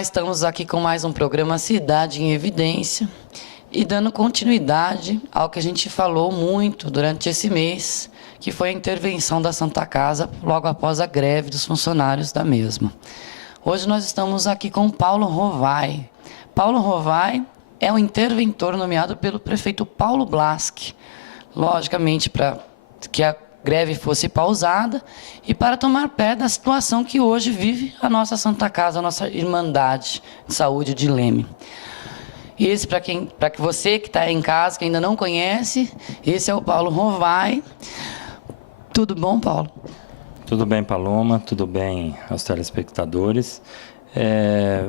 Olá, estamos aqui com mais um programa Cidade em Evidência e dando continuidade ao que a gente falou muito durante esse mês, que foi a intervenção da Santa Casa logo após a greve dos funcionários da mesma. Hoje nós estamos aqui com Paulo Rovai. Paulo Rovai é um interventor nomeado pelo prefeito Paulo Blaschi, logicamente para que a greve fosse pausada e para tomar pé da situação que hoje vive a nossa Santa Casa, a nossa Irmandade de Saúde de Leme. Esse, para que você que está em casa, que ainda não conhece, esse é o Paulo Rovai. Tudo bom, Paulo? Tudo bem, Paloma, tudo bem aos telespectadores.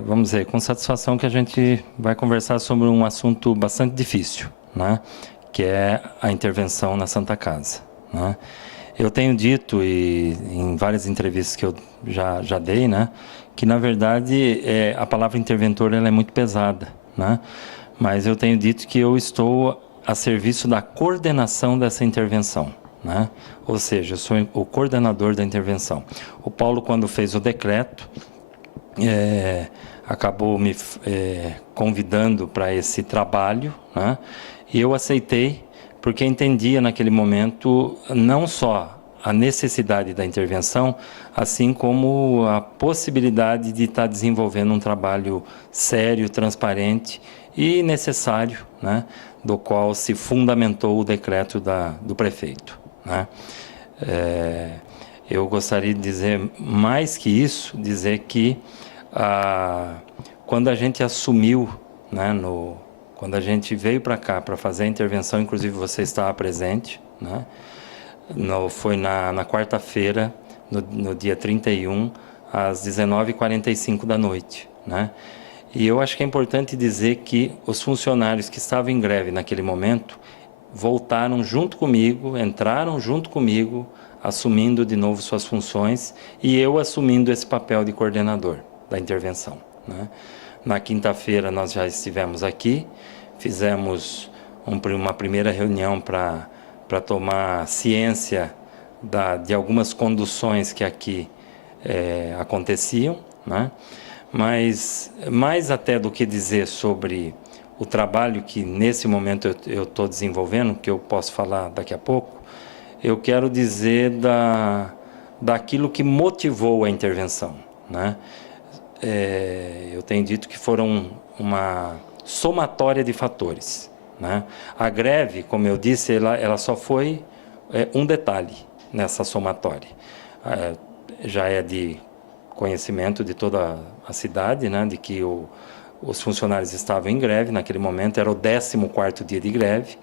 Vamos dizer, com satisfação que a gente vai conversar sobre um assunto bastante difícil, né? Que é a intervenção na Santa Casa, né? Eu tenho dito, e em várias entrevistas que eu já dei, né, que na verdade a palavra interventor ela é muito pesada, né? Mas eu tenho dito que eu estou a serviço da coordenação dessa intervenção, né? Ou seja, eu sou o coordenador da intervenção. O Paulo, quando fez o decreto, acabou me convidando para esse trabalho, né? E eu aceitei, porque entendia naquele momento não só a necessidade da intervenção, assim como a possibilidade de estar desenvolvendo um trabalho sério, transparente e necessário, né? Do qual se fundamentou o decreto do prefeito, né? Eu gostaria de dizer mais que isso, dizer que quando a gente assumiu, né, quando a gente veio para cá para fazer a intervenção, inclusive você estava presente, né? Foi na quarta-feira, no dia 31, às 19h45 da noite, né? E eu acho que é importante dizer que os funcionários que estavam em greve naquele momento voltaram junto comigo, entraram junto comigo, assumindo de novo suas funções e eu assumindo esse papel de coordenador da intervenção, né? Na quinta-feira nós já estivemos aqui, fizemos uma primeira reunião para tomar ciência de algumas conduções que aqui aconteciam, né? Mas mais até do que dizer sobre o trabalho que nesse momento eu estou desenvolvendo, que eu posso falar daqui a pouco, eu quero dizer daquilo que motivou a intervenção, né? Eu tenho dito que foram uma somatória de fatores, né? A greve, como eu disse, ela só foi um detalhe nessa somatória. Já é de conhecimento de toda a cidade, né, de que os funcionários estavam em greve naquele momento, era o 14º dia de greve.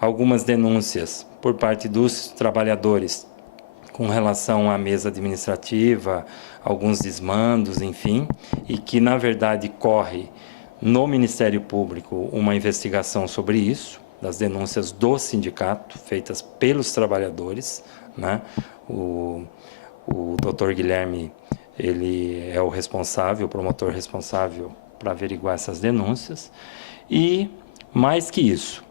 Algumas denúncias por parte dos trabalhadores com relação à mesa administrativa, alguns desmandos, enfim, e que, na verdade, corre no Ministério Público uma investigação sobre isso, das denúncias do sindicato, feitas pelos trabalhadores, né? O Dr. Guilherme, ele é o responsável, o promotor responsável para averiguar essas denúncias. E, mais que isso,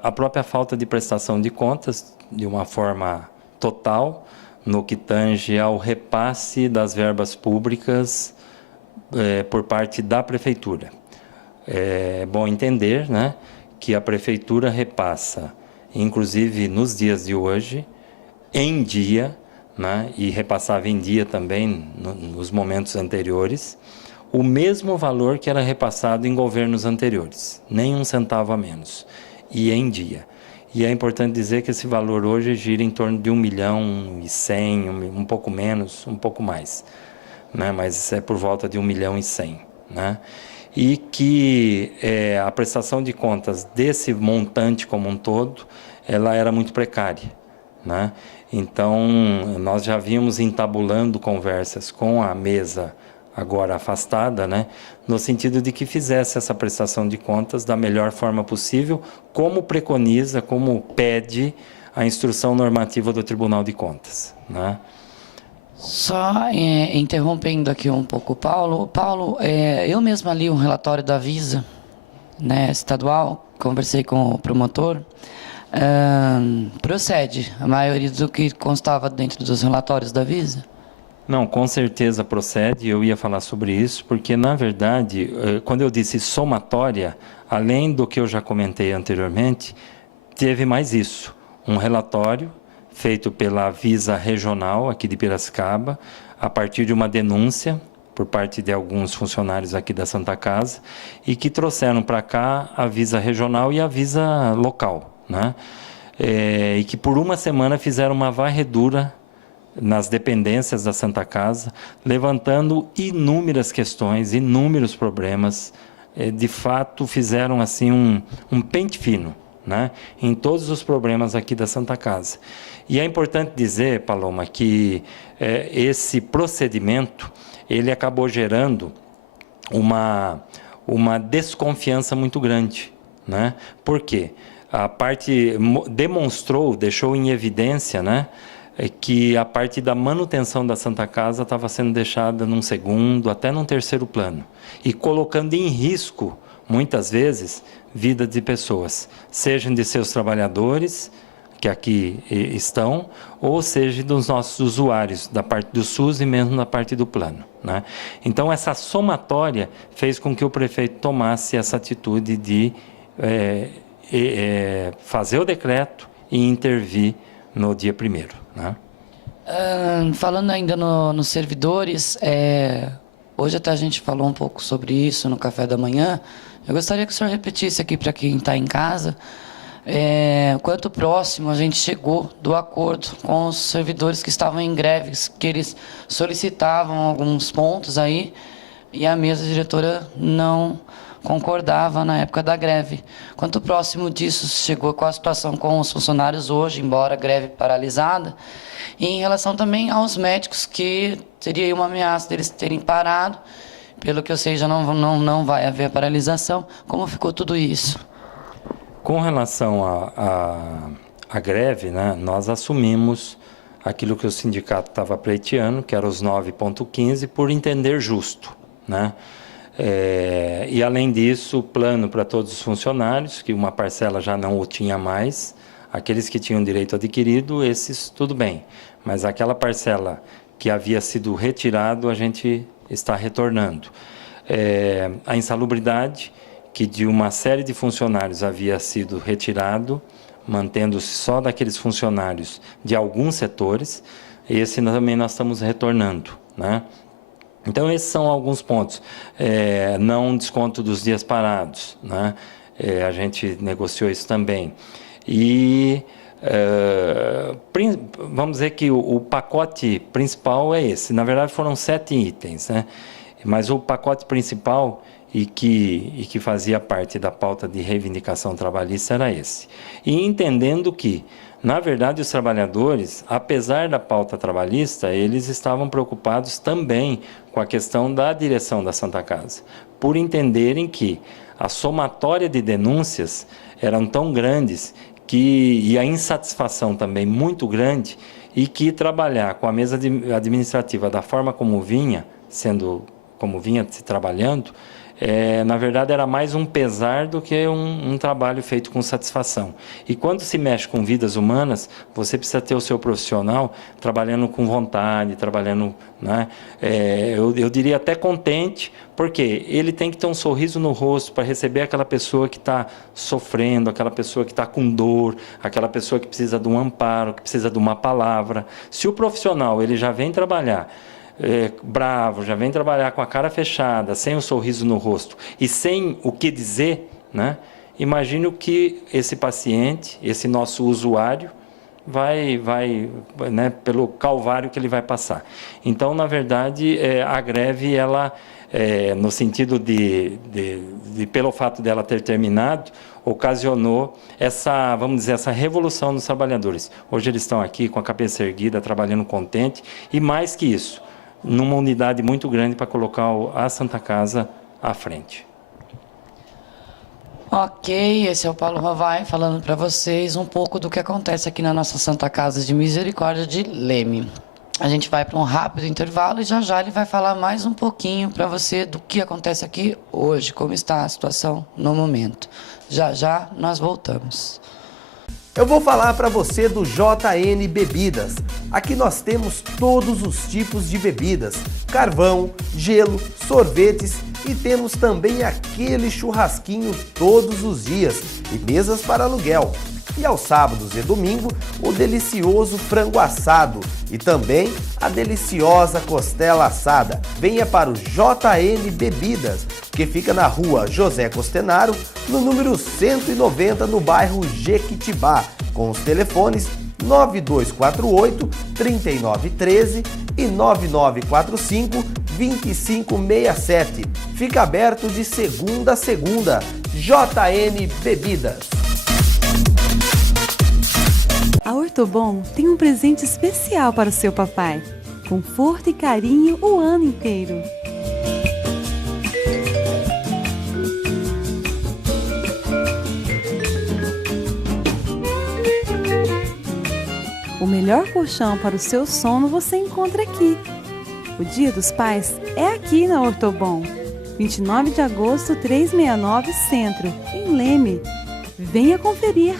a própria falta de prestação de contas, de uma forma total, no que tange ao repasse das verbas públicas por parte da Prefeitura. É bom entender, né, que a Prefeitura repassa, inclusive nos dias de hoje, em dia, né, e repassava em dia também nos momentos anteriores, o mesmo valor que era repassado em governos anteriores, nem um centavo a menos, e em dia. E é importante dizer que esse valor hoje gira em torno de 1.100.000, um pouco menos, um pouco mais, né? Mas é por volta de 1.100.000, né? E que a prestação de contas desse montante como um todo, ela era muito precária, né? Então, nós já vínhamos entabulando conversas com a mesa agora afastada, né, no sentido de que fizesse essa prestação de contas da melhor forma possível, como preconiza, como pede a instrução normativa do Tribunal de Contas, né? Só interrompendo aqui um pouco o Paulo. Paulo, eu mesma li um relatório da Visa, né, estadual, conversei com o promotor. Procede a maioria do que constava dentro dos relatórios da Visa? Não, com certeza procede, eu ia falar sobre isso, porque, na verdade, quando eu disse somatória, além do que eu já comentei anteriormente, teve mais isso, um relatório feito pela Visa Regional aqui de Piracicaba, a partir de uma denúncia por parte de alguns funcionários aqui da Santa Casa, e que trouxeram para cá a Visa Regional e a Visa Local, né? E que por uma semana fizeram uma varredura nas dependências da Santa Casa, levantando inúmeras questões, inúmeros problemas. De fato, fizeram assim um pente fino, né, em todos os problemas aqui da Santa Casa. E é importante dizer, Paloma, que esse procedimento ele acabou gerando uma desconfiança muito grande, né? Por quê? A parte deixou em evidência, né, que a parte da manutenção da Santa Casa estava sendo deixada num segundo, até num terceiro plano, e colocando em risco, muitas vezes, vida de pessoas, sejam de seus trabalhadores, que aqui estão, ou seja, dos nossos usuários, da parte do SUS e mesmo da parte do plano, né? Então, essa somatória fez com que o prefeito tomasse essa atitude de fazer o decreto e intervir no dia 1º, né? Falando ainda nos servidores, hoje até a gente falou um pouco sobre isso no café da manhã. Eu gostaria que o senhor repetisse aqui para quem está em casa quanto próximo a gente chegou do acordo com os servidores que estavam em greves, que eles solicitavam alguns pontos aí e a mesa diretora não concordava na época da greve. Quanto próximo disso chegou, com a situação com os funcionários hoje, embora a greve paralisada, e em relação também aos médicos, que seria uma ameaça deles terem parado, pelo que eu sei já não vai haver paralisação. Como ficou tudo isso? Com relação à greve, né, nós assumimos aquilo que o sindicato estava pleiteando, que era os 9,15, por entender justo, né? E, além disso, o plano para todos os funcionários, que uma parcela já não o tinha mais, aqueles que tinham direito adquirido, esses tudo bem, mas aquela parcela que havia sido retirado, a gente está retornando. A insalubridade, que de uma série de funcionários havia sido retirado, mantendo-se só daqueles funcionários de alguns setores, esse também nós estamos retornando, né? Então, esses são alguns pontos. Não desconto dos dias parados, né? A gente negociou isso também. E vamos dizer que o pacote principal é esse. Na verdade, foram 7 itens, né? Mas o pacote principal e que fazia parte da pauta de reivindicação trabalhista era esse. E entendendo que, na verdade, os trabalhadores, apesar da pauta trabalhista, eles estavam preocupados também com a questão da direção da Santa Casa, por entenderem que a somatória de denúncias eram tão grandes e a insatisfação também muito grande, e que trabalhar com a mesa administrativa da forma como vinha se trabalhando, na verdade, era mais um pesar do que um trabalho feito com satisfação. E quando se mexe com vidas humanas, você precisa ter o seu profissional trabalhando com vontade, trabalhando, né? Eu diria até contente, porque ele tem que ter um sorriso no rosto para receber aquela pessoa que está sofrendo, aquela pessoa que está com dor, aquela pessoa que precisa de um amparo, que precisa de uma palavra. Se o profissional ele já vem trabalhar bravo, já vem trabalhar com a cara fechada, sem um sorriso no rosto e sem o que dizer, né? Imagine o que esse paciente, esse nosso usuário, vai né, pelo calvário que ele vai passar. Então, na verdade, a greve, ela, no sentido pelo fato dela ter terminado, ocasionou essa, vamos dizer, essa revolução dos trabalhadores. Hoje eles estão aqui com a cabeça erguida, trabalhando contente, e mais que isso, numa unidade muito grande para colocar a Santa Casa à frente. Ok, esse é o Paulo Rovai falando para vocês um pouco do que acontece aqui na nossa Santa Casa de Misericórdia de Leme. A gente vai para um rápido intervalo e já ele vai falar mais um pouquinho para você do que acontece aqui hoje, como está a situação no momento. Já nós voltamos. Eu vou falar para você do JN Bebidas. Aqui nós temos todos os tipos de bebidas, carvão, gelo, sorvetes e temos também aquele churrasquinho todos os dias e mesas para aluguel. E aos sábados e domingo, o delicioso frango assado e também a deliciosa costela assada. Venha para o JN Bebidas, que fica na rua José Costenaro, no número 190, no bairro Jequitibá, com os telefones 9248-3913 e 9945-2567. Fica aberto de segunda a segunda. JN Bebidas. A Ortobon tem um presente especial para o seu papai. Conforto e carinho o ano inteiro. O melhor colchão para o seu sono você encontra aqui. O Dia dos Pais é aqui na Ortobon. 29 de agosto, 369 Centro, em Leme. Venha conferir.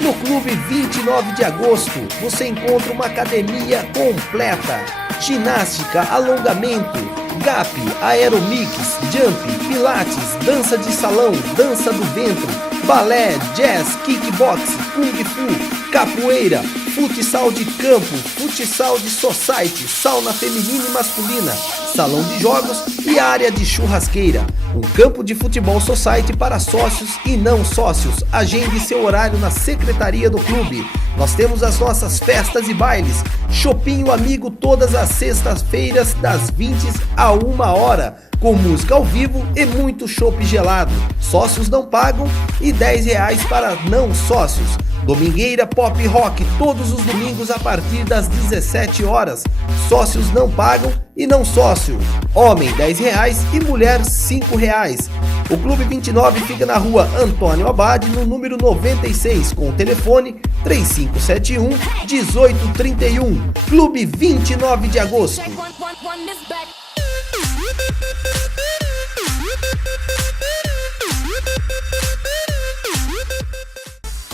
No Clube 29 de Agosto, você encontra uma academia completa. Ginástica, alongamento, gap, aeromix, jump, pilates, dança de salão, dança do ventre, balé, jazz, kickbox, kung fu, capoeira, futsal de campo, futsal de society, sauna feminina e masculina, salão de jogos e área de churrasqueira. Um campo de futebol society para sócios e não sócios. Agende seu horário na secretaria do clube. Nós temos as nossas festas e bailes. Chopinho Amigo todas as sextas-feiras das 20 a 1 hora. Com música ao vivo e muito chopp gelado. Sócios não pagam e R$10 para não sócios. Domingueira Pop Rock todos os domingos a partir das 17 horas. Sócios não pagam e não sócio. Homem R$10 e mulher R$5. O Clube 29 fica na rua Antônio Abade, no número 96, com o telefone 3571-1831. Clube 29 de Agosto.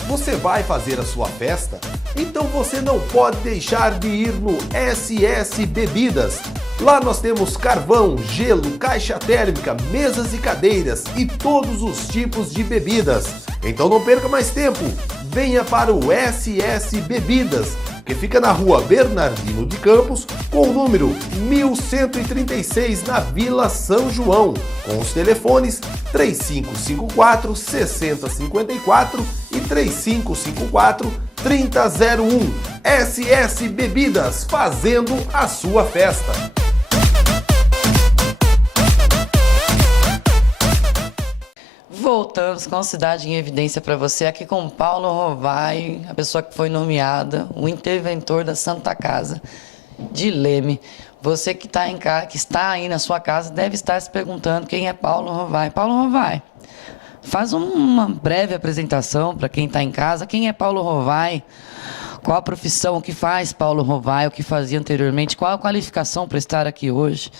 Você vai fazer a sua festa? Então você não pode deixar de ir no SS Bebidas. Lá nós temos carvão, gelo, caixa térmica, mesas e cadeiras e todos os tipos de bebidas. Então não perca mais tempo, venha para o SS Bebidas, que fica na rua Bernardino de Campos, com o número 1136, na Vila São João, com os telefones 3554-6054 e 3554-3001. SS Bebidas, fazendo a sua festa. Voltamos com Cidade em Evidência para você, aqui com Paulo Rovai, a pessoa que foi nomeada, o interventor da Santa Casa de Leme. Você que está aí na sua casa deve estar se perguntando quem é Paulo Rovai. Paulo Rovai, faz uma breve apresentação para quem está em casa. Quem é Paulo Rovai? Qual a profissão? O que faz Paulo Rovai? O que fazia anteriormente? Qual a qualificação para estar aqui hoje?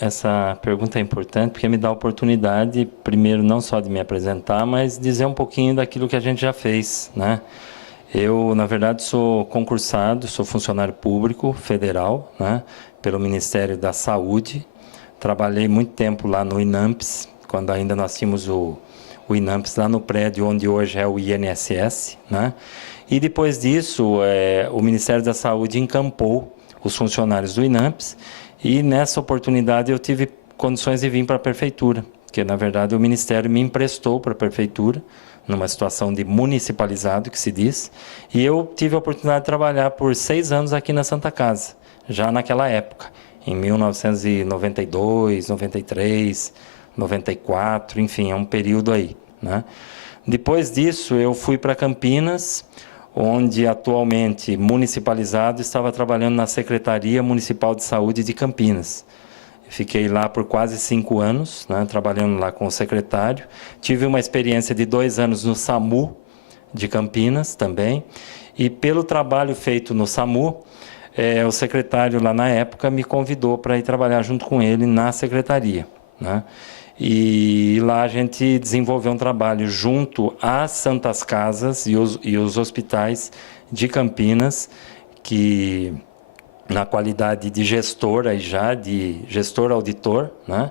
Essa pergunta é importante porque me dá a oportunidade, primeiro, não só de me apresentar, mas dizer um pouquinho daquilo que a gente já fez, né? Eu, na verdade, sou concursado, sou funcionário público federal, né, pelo Ministério da Saúde. Trabalhei muito tempo lá no INAMPS, quando ainda nós tínhamos o INAMPS lá no prédio onde hoje é o INSS, né? E depois disso, o Ministério da Saúde encampou os funcionários do INAMPS. E nessa oportunidade eu tive condições de vir para a prefeitura, porque na verdade o Ministério me emprestou para a prefeitura, numa situação de municipalizado, que se diz, e eu tive a oportunidade de trabalhar por 6 anos aqui na Santa Casa, já naquela época, em 1992, 93, 94, enfim, é um período aí, né? Depois disso eu fui para Campinas, onde atualmente municipalizado, estava trabalhando na Secretaria Municipal de Saúde de Campinas. Fiquei lá por quase 5 anos, né, trabalhando lá com o secretário. Tive uma experiência de 2 anos no SAMU de Campinas também. E pelo trabalho feito no SAMU, o secretário lá na época me convidou para ir trabalhar junto com ele na secretaria, né? E lá a gente desenvolveu um trabalho junto às Santas Casas e os hospitais de Campinas, que na qualidade de gestor, aí já, de gestor-auditor, né?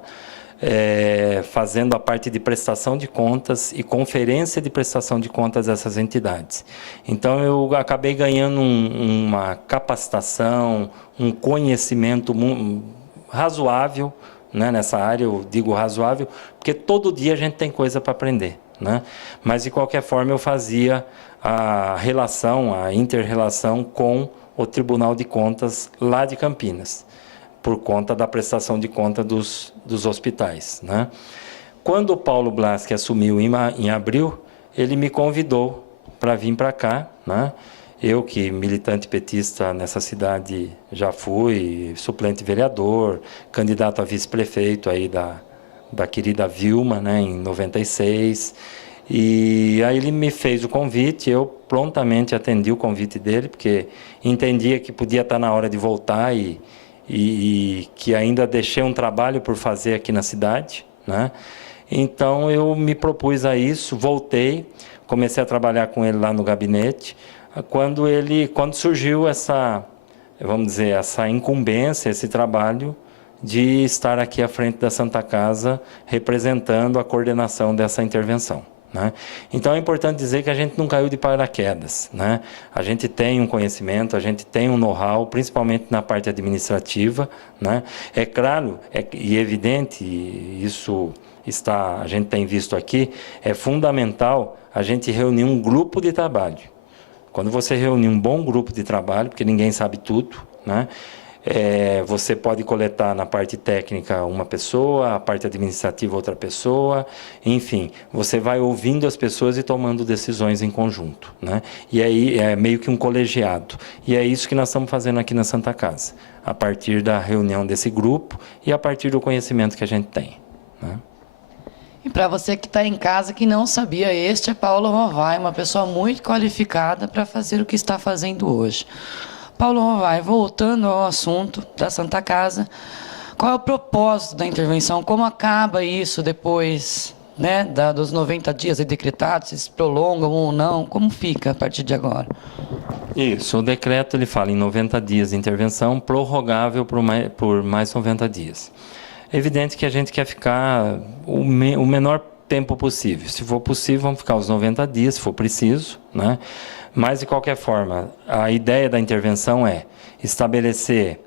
Fazendo a parte de prestação de contas e conferência de prestação de contas dessas entidades. Então, eu acabei ganhando uma capacitação, um conhecimento razoável, né, nessa área. Eu digo razoável, porque todo dia a gente tem coisa para aprender, né? Mas, de qualquer forma, eu fazia a inter-relação com o Tribunal de Contas lá de Campinas, por conta da prestação de conta dos hospitais, né? Quando o Paulo Blaschi assumiu em abril, ele me convidou para vir para cá, né? Eu, que militante petista nessa cidade, já fui suplente vereador, candidato a vice-prefeito aí da querida Vilma, né, em 96. E aí ele me fez o convite, eu prontamente atendi o convite dele, porque entendia que podia estar na hora de voltar e que ainda deixei um trabalho por fazer aqui na cidade, né? Então, eu me propus a isso, voltei, comecei a trabalhar com ele lá no gabinete, quando surgiu essa, vamos dizer, essa incumbência, esse trabalho de estar aqui à frente da Santa Casa, representando a coordenação dessa intervenção, né? Então, é importante dizer que a gente não caiu de paraquedas, né? A gente tem um conhecimento, a gente tem um know-how, principalmente na parte administrativa, né? É claro e evidente, isso a gente tem visto aqui, é fundamental a gente reunir um grupo de trabalho. Quando você reúne um bom grupo de trabalho, porque ninguém sabe tudo, né? Você pode coletar na parte técnica uma pessoa, a parte administrativa outra pessoa, enfim, você vai ouvindo as pessoas e tomando decisões em conjunto, né? E aí é meio que um colegiado. E é isso que nós estamos fazendo aqui na Santa Casa, a partir da reunião desse grupo e a partir do conhecimento que a gente tem, né? E para você que está em casa que não sabia, este é Paulo Rovai, uma pessoa muito qualificada para fazer o que está fazendo hoje. Paulo Rovai, voltando ao assunto da Santa Casa, qual é o propósito da intervenção? Como acaba isso depois, né, dos 90 dias decretados, se prolongam ou não? Como fica a partir de agora? Isso, o decreto ele fala em 90 dias de intervenção, prorrogável por mais 90 dias. É evidente que a gente quer ficar o menor tempo possível. Se for possível, vamos ficar os 90 dias, se for preciso, né? Mas, de qualquer forma, a ideia da intervenção é estabelecer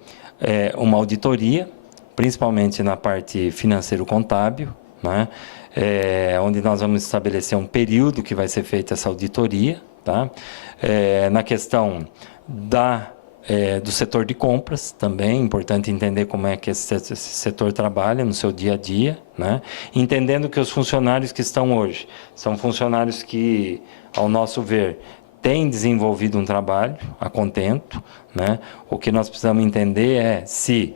uma auditoria, principalmente na parte financeiro-contábil, né? Onde nós vamos estabelecer um período que vai ser feita essa auditoria, tá? Na questão do setor de compras também, importante entender como é que esse setor trabalha no seu dia a dia, né? Entendendo que os funcionários que estão hoje são funcionários que, ao nosso ver, têm desenvolvido um trabalho a contento, né? O que nós precisamos entender é se,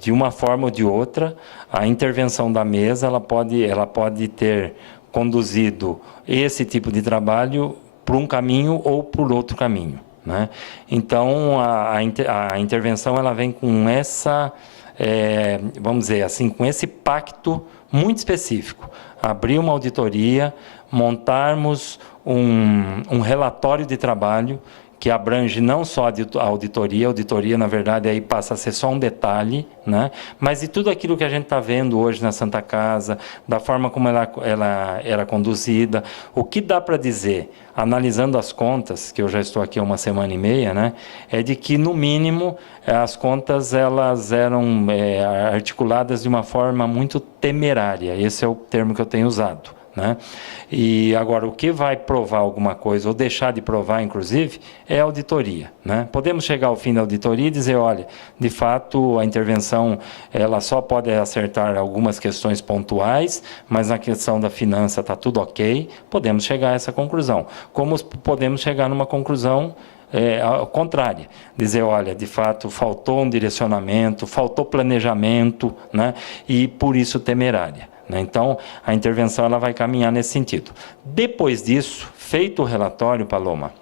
de uma forma ou de outra, a intervenção da mesa ela pode ter conduzido esse tipo de trabalho por um caminho ou por outro caminho, né? Então, a intervenção ela vem com essa, vamos dizer assim, com esse pacto muito específico. Abrir uma auditoria, montarmos um relatório de trabalho que abrange não só a auditoria, na verdade, aí passa a ser só um detalhe, né? Mas de tudo aquilo que a gente está vendo hoje na Santa Casa, da forma como ela era conduzida, o que dá para dizer, analisando as contas, que eu já estou aqui há uma semana e meia, né? É de que, no mínimo, as contas elas eram articuladas de uma forma muito temerária, esse é o termo que eu tenho usado, né? E agora, o que vai provar alguma coisa, ou deixar de provar, inclusive, é a auditoria, né? Podemos chegar ao fim da auditoria e dizer, olha, de fato, a intervenção ela só pode acertar algumas questões pontuais, mas na questão da finança está tudo ok, podemos chegar a essa conclusão. Como podemos chegar numa conclusão contrária, dizer, olha, de fato, faltou um direcionamento, faltou planejamento, né? E, por isso, temerária. Então, a intervenção ela vai caminhar nesse sentido. Depois disso, feito o relatório, Paloma,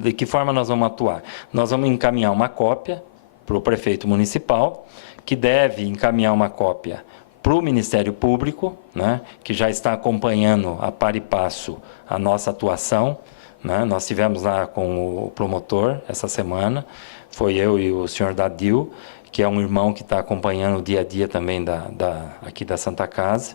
de que forma nós vamos atuar? Nós vamos encaminhar uma cópia para o prefeito municipal, que deve encaminhar uma cópia para o Ministério Público, né, que já está acompanhando a par e passo a nossa atuação, né? Nós estivemos lá com o promotor essa semana, foi eu e o senhor Dadil, que é um irmão que está acompanhando o dia a dia também aqui da Santa Casa.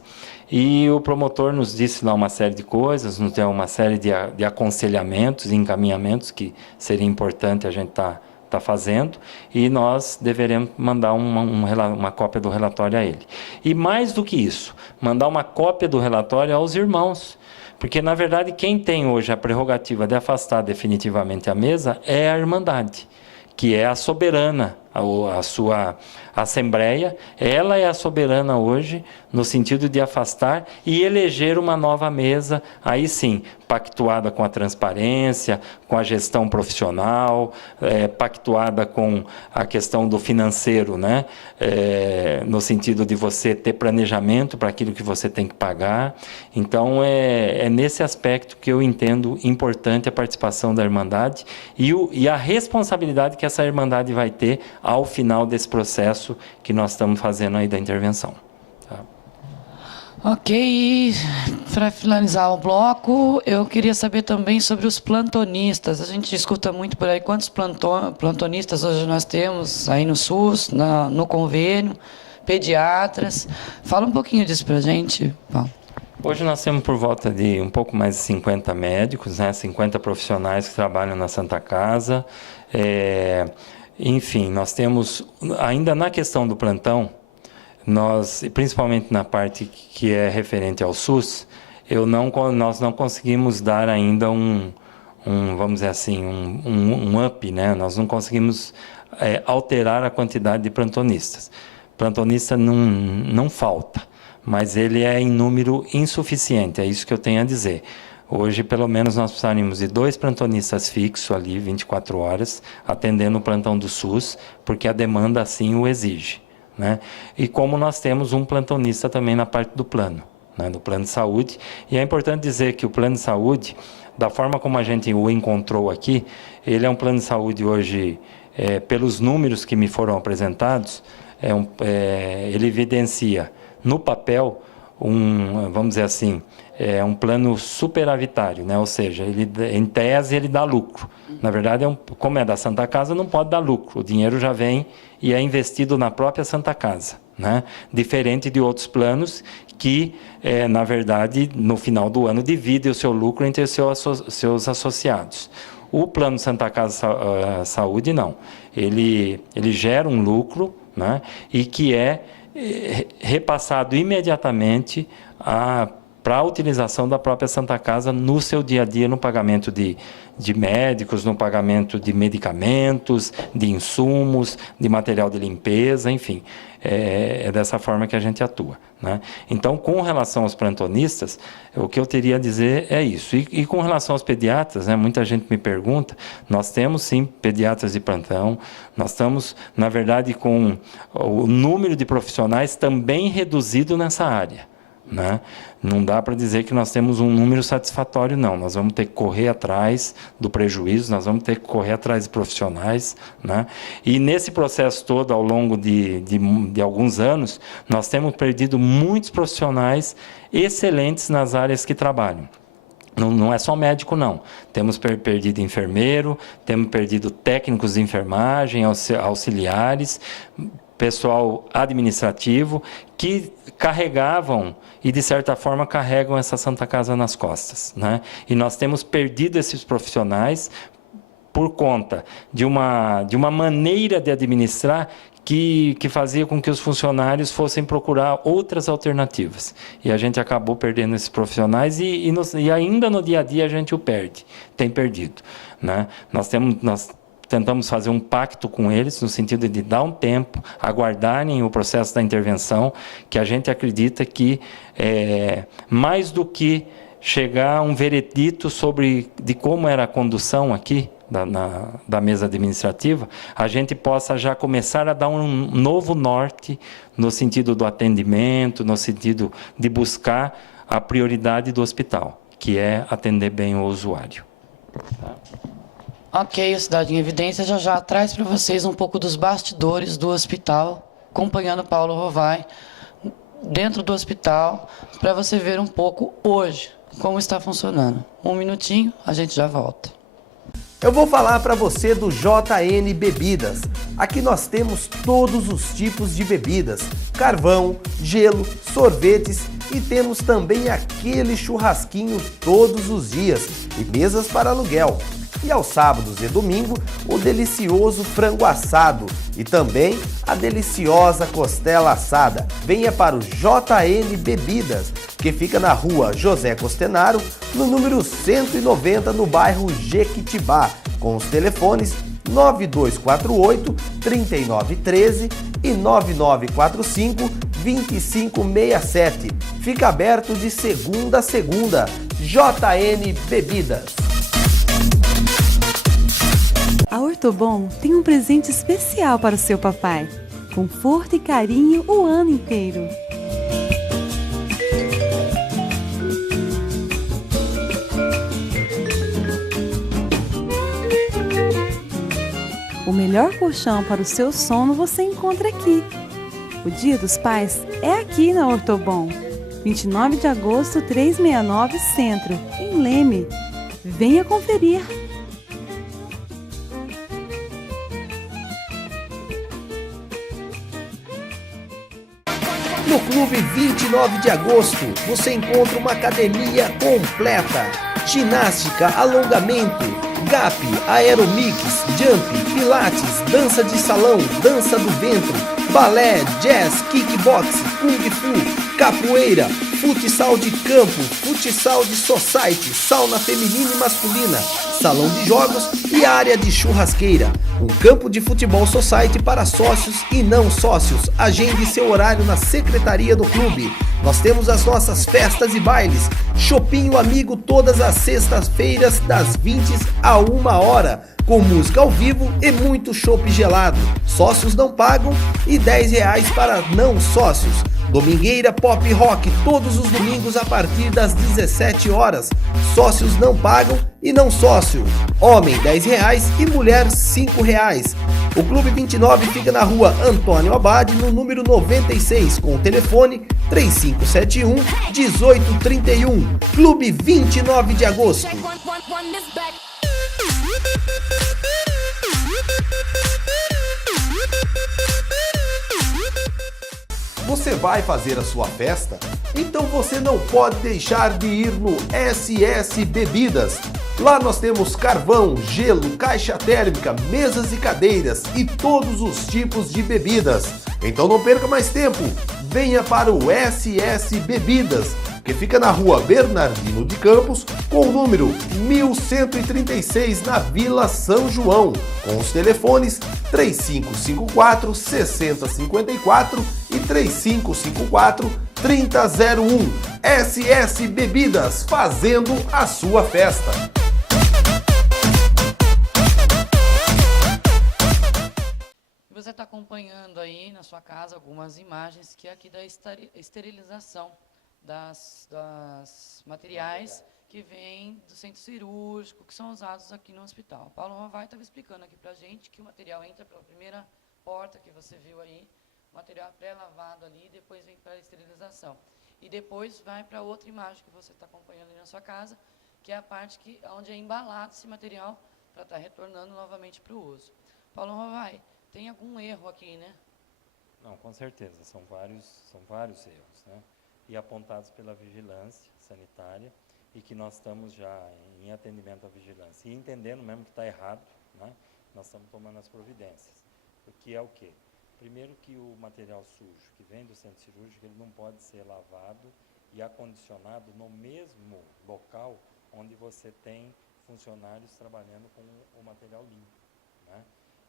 E o promotor nos disse lá uma série de coisas, nos deu uma série de aconselhamentos e encaminhamentos que seria importante a gente tá fazendo, e nós deveremos mandar uma cópia do relatório a ele. E mais do que isso, mandar uma cópia do relatório aos irmãos, porque, na verdade, quem tem hoje a prerrogativa de afastar definitivamente a mesa é a Irmandade, que é a soberana, a sua Assembleia, ela é a soberana hoje, no sentido de afastar e eleger uma nova mesa, aí sim, pactuada com a transparência, com a gestão profissional, pactuada com a questão do financeiro, né? No sentido de você ter planejamento para aquilo que você tem que pagar. Então, é nesse aspecto que eu entendo importante a participação da Irmandade e a responsabilidade que essa Irmandade vai ter ao final desse processo que nós estamos fazendo aí da intervenção. Tá? Ok, e para finalizar o bloco, eu queria saber também sobre os plantonistas. A gente escuta muito por aí quantos plantonistas hoje nós temos aí no SUS, no convênio, pediatras. Fala um pouquinho disso para a gente, Paulo. Hoje nós temos por volta de um pouco mais de 50 médicos, né, 50 profissionais que trabalham na Santa Casa. Enfim, nós temos, ainda na questão do plantão, nós, principalmente na parte que é referente ao SUS, nós não conseguimos dar ainda vamos dizer assim, um up, né? Nós não conseguimos alterar a quantidade de plantonistas. Plantonista não falta, mas ele é em número insuficiente, é isso que eu tenho a dizer. Hoje, pelo menos, nós precisaríamos de 2 plantonistas fixos ali, 24 horas, atendendo o plantão do SUS, porque a demanda assim o exige, né? E como nós temos um plantonista também na parte do plano, né, do plano de saúde. E é importante dizer que o plano de saúde, da forma como a gente o encontrou aqui, ele é um plano de saúde hoje, pelos números que me foram apresentados, ele evidencia no papel vamos dizer assim, um plano superavitário, né? Ou seja, em tese ele dá lucro. Na verdade, como é da Santa Casa, não pode dar lucro. O dinheiro já vem e é investido na própria Santa Casa, né? Diferente de outros planos que, na verdade, no final do ano, dividem o seu lucro entre os seus associados. O plano Santa Casa Saúde, não. Ele gera um lucro, né? E que é repassado imediatamente para a utilização da própria Santa Casa no seu dia a dia, no pagamento de médicos, no pagamento de medicamentos, de insumos, de material de limpeza, enfim. É dessa forma que a gente atua, né? Então, com relação aos plantonistas, o que eu teria a dizer é isso. E com relação aos pediatras, né, muita gente me pergunta, nós temos sim pediatras de plantão, nós estamos, na verdade, com o número de profissionais também reduzido nessa área, né? Não dá para dizer que nós temos um número satisfatório, não. Nós vamos ter que correr atrás do prejuízo, nós vamos ter que correr atrás de profissionais, né? E nesse processo todo, ao longo de alguns anos, nós temos perdido muitos profissionais excelentes nas áreas que trabalham. Não é só médico, não. Temos perdido enfermeiro, temos perdido técnicos de enfermagem, auxiliares, pessoal administrativo, que carregavam e, de certa forma, carregam essa Santa Casa nas costas, né? E nós temos perdido esses profissionais por conta de uma maneira de administrar que fazia com que os funcionários fossem procurar outras alternativas. E a gente acabou perdendo esses profissionais e ainda no dia a dia a gente tem perdido, né? Nós tentamos fazer um pacto com eles, no sentido de dar um tempo, aguardarem o processo da intervenção, que a gente acredita que, mais do que chegar a um veredito de como era a condução aqui, da mesa administrativa, a gente possa já começar a dar um novo norte no sentido do atendimento, no sentido de buscar a prioridade do hospital, que é atender bem o usuário. Tá? Ok, o Cidade em Evidência já já traz para vocês um pouco dos bastidores do hospital, acompanhando Paulo Rovai dentro do hospital, para você ver um pouco hoje como está funcionando. Um minutinho, a gente já volta. Eu vou falar para você do JN Bebidas. Aqui nós temos todos os tipos de bebidas, carvão, gelo, sorvetes e temos também aquele churrasquinho todos os dias e mesas para aluguel. E aos sábados e domingo, o delicioso frango assado e também a deliciosa costela assada. Venha para o JN Bebidas, que fica na rua José Costenaro, no número 190, no bairro Jequitibá, com os telefones 9248-3913 e 9945-2567. Fica aberto de segunda a segunda. JN Bebidas. A Ortobon tem um presente especial para o seu papai. Conforto e carinho o ano inteiro. O melhor colchão para o seu sono você encontra aqui. O Dia dos Pais é aqui na Ortobon. 29 de agosto, 369 Centro, em Leme. Venha conferir. No Clube 29 de Agosto, você encontra uma academia completa. Ginástica, alongamento, gap, aeromix, jump, pilates, dança de salão, dança do ventre, balé, jazz, kickbox, kung fu, capoeira, futsal de campo, futsal de society, sauna feminina e masculina, salão de jogos e área de churrasqueira. Um campo de futebol society para sócios e não sócios. Agende seu horário na secretaria do clube. Nós temos as nossas festas e bailes. Chopinho Amigo todas as sextas-feiras das 20 a 1 hora, com música ao vivo e muito chopp gelado. Sócios não pagam e R$10 para não sócios. Domingueira Pop Rock todos os domingos a partir das 17 horas. Sócios não pagam e não sócio. Homem R$10 e mulher R$5. O Clube 29 fica na rua Antônio Abade, no número 96, com o telefone 3571-1831. Clube 29 de Agosto. Você vai fazer a sua festa? Então você não pode deixar de ir no SS Bebidas. Lá nós temos carvão, gelo, caixa térmica, mesas e cadeiras e todos os tipos de bebidas. Então não perca mais tempo, venha para o SS Bebidas, que fica na rua Bernardino de Campos, com o número 1136, na Vila São João, com os telefones 3554-6054 e 3554-3001. SS Bebidas, fazendo a sua festa. Você está acompanhando aí na sua casa algumas imagens que é aqui da esterilização das materiais que vêm do centro cirúrgico, que são usados aqui no hospital. Paulo Rovai estava explicando aqui para a gente que o material entra pela primeira porta que você viu aí, o material pré-lavado ali, depois vem para a esterilização. E depois vai para outra imagem que você está acompanhando aí na sua casa, que é a parte onde é embalado esse material para estar retornando novamente para o uso. Paulo Rovai, tem algum erro aqui, né? Não, com certeza, são vários erros, né? E apontados pela vigilância sanitária e que nós estamos já em atendimento à vigilância. E entendendo mesmo que está errado, né? Nós estamos tomando as providências. Porque é o quê? Primeiro que o material sujo que vem do centro cirúrgico, ele não pode ser lavado e acondicionado no mesmo local onde você tem funcionários trabalhando com o material limpo, né?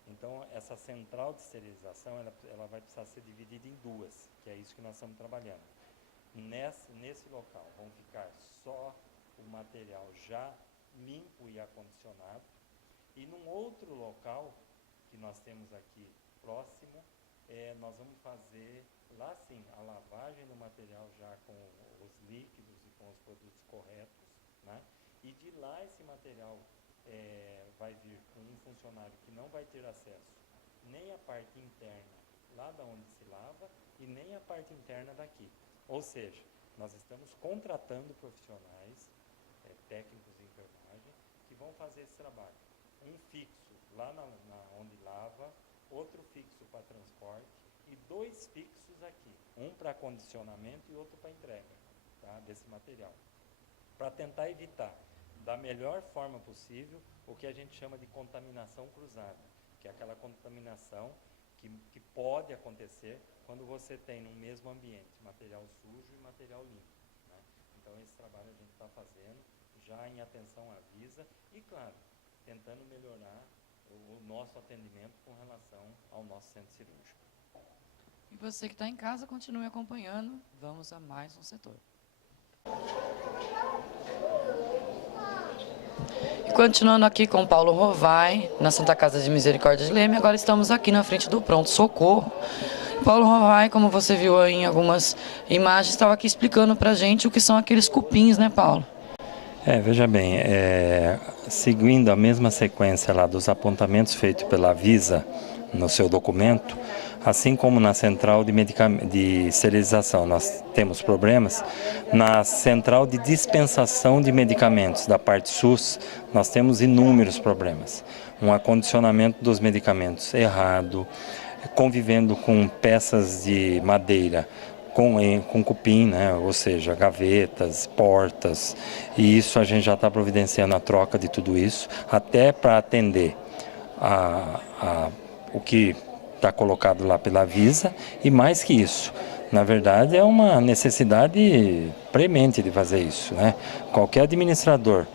Então, essa central de esterilização, ela vai precisar ser dividida em duas, que é isso que nós estamos trabalhando. Nesse local vão ficar só o material já limpo e acondicionado, e num outro local que nós temos aqui próximo, nós vamos fazer lá sim a lavagem do material já com os líquidos e com os produtos corretos, né? E de lá esse material vai vir um funcionário que não vai ter acesso nem à parte interna lá da onde se lava e nem à parte interna daqui. Ou seja, nós estamos contratando profissionais, técnicos de enfermagem, que vão fazer esse trabalho. Um fixo lá onde lava, outro fixo para transporte e 2 fixos aqui. Um para acondicionamento e outro para entrega, tá, desse material. Para tentar evitar, da melhor forma possível, o que a gente chama de contaminação cruzada, que é aquela contaminação que pode acontecer quando você tem no mesmo ambiente material sujo e material limpo, né? Então, esse trabalho a gente está fazendo, já em atenção à Visa e, claro, tentando melhorar o nosso atendimento com relação ao nosso centro cirúrgico. E você que está em casa, continue acompanhando. Vamos a mais um setor. E continuando aqui com Paulo Rovai, na Santa Casa de Misericórdia de Leme, agora estamos aqui na frente do Pronto Socorro. Paulo Rovai, como você viu aí em algumas imagens, estava aqui explicando para a gente o que são aqueles cupins, né, Paulo? Veja bem, seguindo a mesma sequência lá dos apontamentos feitos pela Visa no seu documento, assim como na central de esterilização nós temos problemas, na central de dispensação de medicamentos da parte SUS, nós temos inúmeros problemas. Um acondicionamento dos medicamentos errado, convivendo com peças de madeira, com cupim, né? Ou seja, gavetas, portas, e isso a gente já está providenciando a troca de tudo isso, até para atender o que está colocado lá pela Visa, e mais que isso, na verdade é uma necessidade premente de fazer isso, né? Qualquer administrador,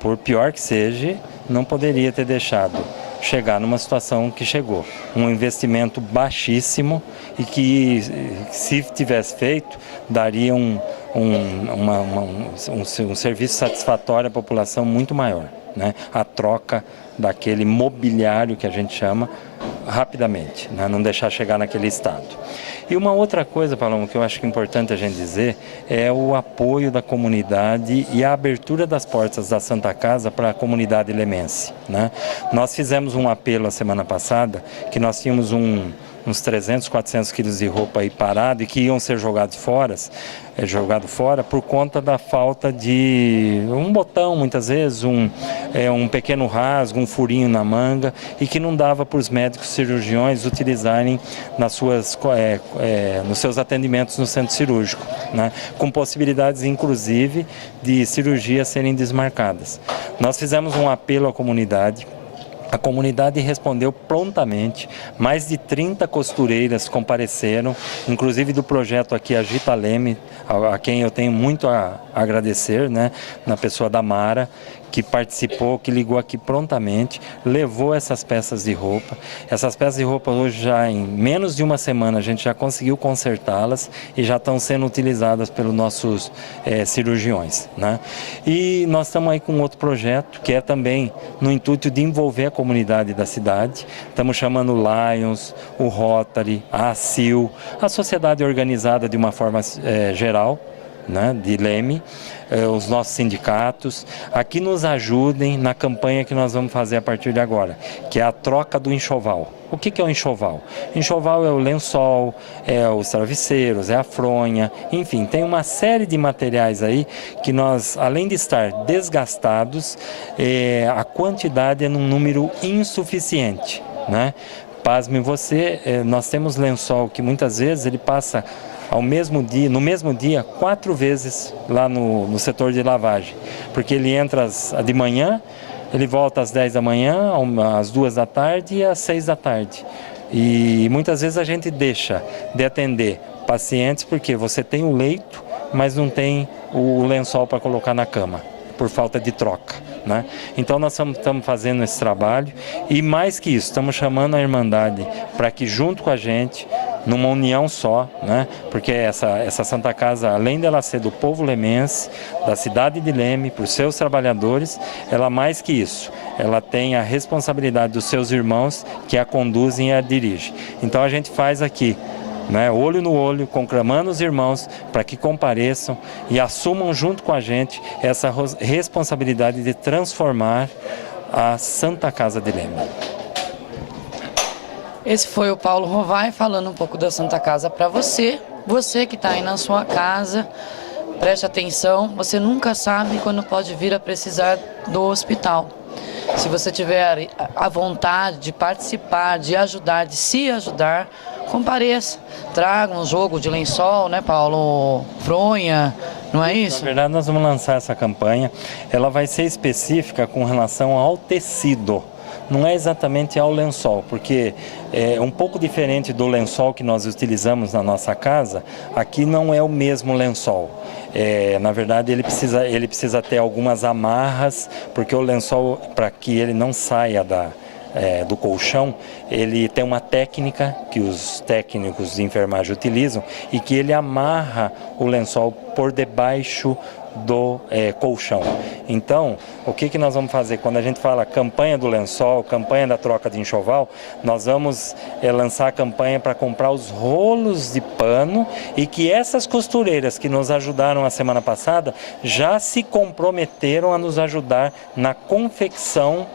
por pior que seja, não poderia ter deixado chegar numa situação que chegou. Um investimento baixíssimo e que, se tivesse feito, daria um serviço satisfatório à população muito maior, né? A troca daquele mobiliário que a gente chama rapidamente, né? Não deixar chegar naquele estado. E uma outra coisa, Paloma, que eu acho que é importante a gente dizer, é o apoio da comunidade e a abertura das portas da Santa Casa para a comunidade lemense, né? Nós fizemos um apelo a semana passada, que nós tínhamos uns 300, 400 quilos de roupa aí parado e que iam ser jogados fora por conta da falta de um botão, muitas vezes, um pequeno rasgo, um furinho na manga, e que não dava para os médicos cirurgiões utilizarem nos seus atendimentos no centro cirúrgico, né? Com possibilidades, inclusive, de cirurgias serem desmarcadas. Nós fizemos um apelo à comunidade. A comunidade respondeu prontamente, mais de 30 costureiras compareceram, inclusive do projeto aqui Agita Leme, a quem eu tenho muito a agradecer, né, na pessoa da Mara, que participou, que ligou aqui prontamente, levou essas peças de roupa. Essas peças de roupa hoje já em menos de uma semana a gente já conseguiu consertá-las e já estão sendo utilizadas pelos nossos cirurgiões, né? E nós estamos aí com outro projeto que é também no intuito de envolver a comunidade da cidade. Estamos chamando o Lions, o Rotary, a ACIL, a sociedade organizada de uma forma geral, né, de Leme, os nossos sindicatos, aqui nos ajudem na campanha que nós vamos fazer a partir de agora, que é a troca do enxoval. O que é o enxoval? Enxoval é o lençol, é os travesseiros, é a fronha, enfim, tem uma série de materiais aí que nós, além de estar desgastados, a quantidade é num número insuficiente, né? Pasme você, nós temos lençol que muitas vezes ele passa no mesmo dia, 4 vezes lá no setor de lavagem, porque ele entra de manhã, ele volta às 10 da manhã, às 2 da tarde e às 6 da tarde. E muitas vezes a gente deixa de atender pacientes porque você tem o leito, mas não tem o lençol para colocar na cama, por falta de troca, né? Então nós estamos fazendo esse trabalho e, mais que isso, estamos chamando a Irmandade para que, junto com a gente, numa união só, né? Porque essa Santa Casa, além dela ser do povo lemense, da cidade de Leme, por seus trabalhadores, ela, mais que isso, ela tem a responsabilidade dos seus irmãos que a conduzem e a dirigem. Então a gente faz aqui, né, olho no olho, conclamando os irmãos para que compareçam e assumam junto com a gente essa responsabilidade de transformar a Santa Casa de Leme. Esse foi o Paulo Rovai falando um pouco da Santa Casa para você. Você que está aí na sua casa, preste atenção, você nunca sabe quando pode vir a precisar do hospital. Se você tiver a vontade de participar, de ajudar, de se ajudar, compareça. Traga um jogo de lençol, né, Paulo? Fronha, não é isso? Na verdade, nós vamos lançar essa campanha. Ela vai ser específica com relação ao tecido. Não é exatamente ao lençol, porque é um pouco diferente do lençol que nós utilizamos na nossa casa. Aqui não é o mesmo lençol. Na verdade, ele precisa ter algumas amarras, porque o lençol, para que ele não saia do colchão, ele tem uma técnica que os técnicos de enfermagem utilizam e que ele amarra o lençol por debaixo do colchão. Então, o que nós vamos fazer? Quando a gente fala campanha do lençol, campanha da troca de enxoval, nós vamos lançar a campanha para comprar os rolos de pano e que essas costureiras que nos ajudaram a semana passada já se comprometeram a nos ajudar na confecção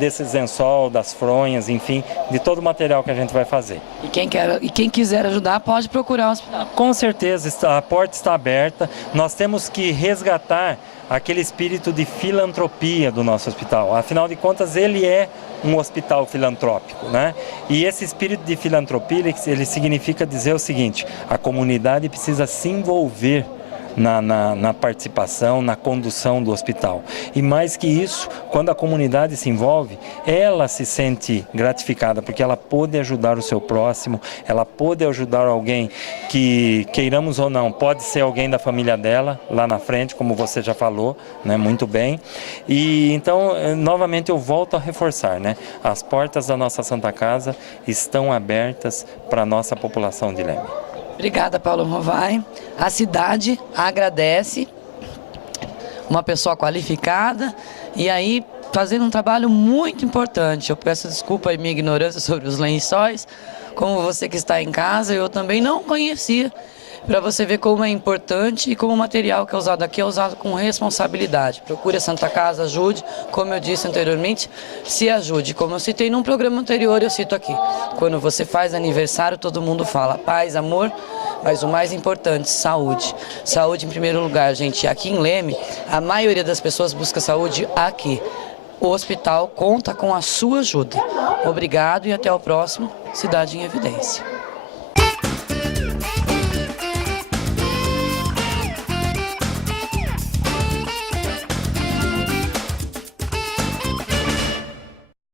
desses lençol, das fronhas, enfim, de todo o material que a gente vai fazer. E quem quiser ajudar pode procurar o hospital. Com certeza, a porta está aberta. Nós temos que resgatar aquele espírito de filantropia do nosso hospital. Afinal de contas, ele é um hospital filantrópico, né? E esse espírito de filantropia, ele significa dizer o seguinte: a comunidade precisa se envolver na participação, na condução do hospital. E mais que isso, quando a comunidade se envolve, ela se sente gratificada, porque ela pode ajudar o seu próximo, ela pode ajudar alguém que, queiramos ou não, pode ser alguém da família dela, lá na frente, como você já falou, né, muito bem. E então, novamente, eu volto a reforçar, né, as portas da nossa Santa Casa estão abertas para a nossa população de Leme. Obrigada, Paulo Rovai. A cidade agradece, uma pessoa qualificada e aí fazendo um trabalho muito importante. Eu peço desculpa aí minha ignorância sobre os lençóis, como você que está em casa, eu também não conhecia, para você ver como é importante e como o material que é usado aqui é usado com responsabilidade. Procure a Santa Casa, ajude, como eu disse anteriormente, se ajude. Como eu citei num programa anterior, eu cito aqui. Quando você faz aniversário, todo mundo fala paz, amor, mas o mais importante, saúde. Saúde em primeiro lugar, gente. Aqui em Leme, a maioria das pessoas busca saúde aqui. O hospital conta com a sua ajuda. Obrigado e até o próximo Cidade em Evidência.